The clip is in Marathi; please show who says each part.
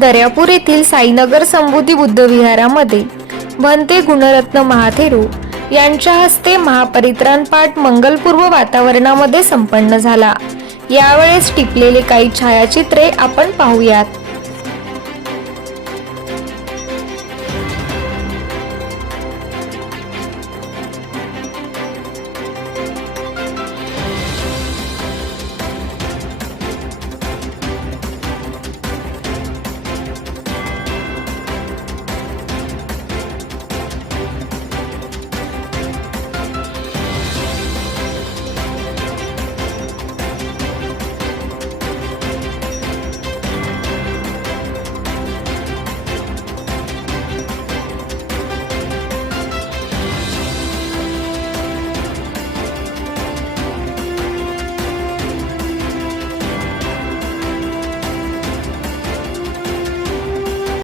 Speaker 1: दर्यापूर येथील साईनगर संबुधी बुद्ध विहारामध्ये भंते गुणरत्न महाथेरू यांच्या हस्ते महापरित्राण पाठ मंगलपूर्व वातावरणामध्ये संपन्न झाला. यावेळेस टिपलेले काही छायाचित्रे आपण पाहूयात.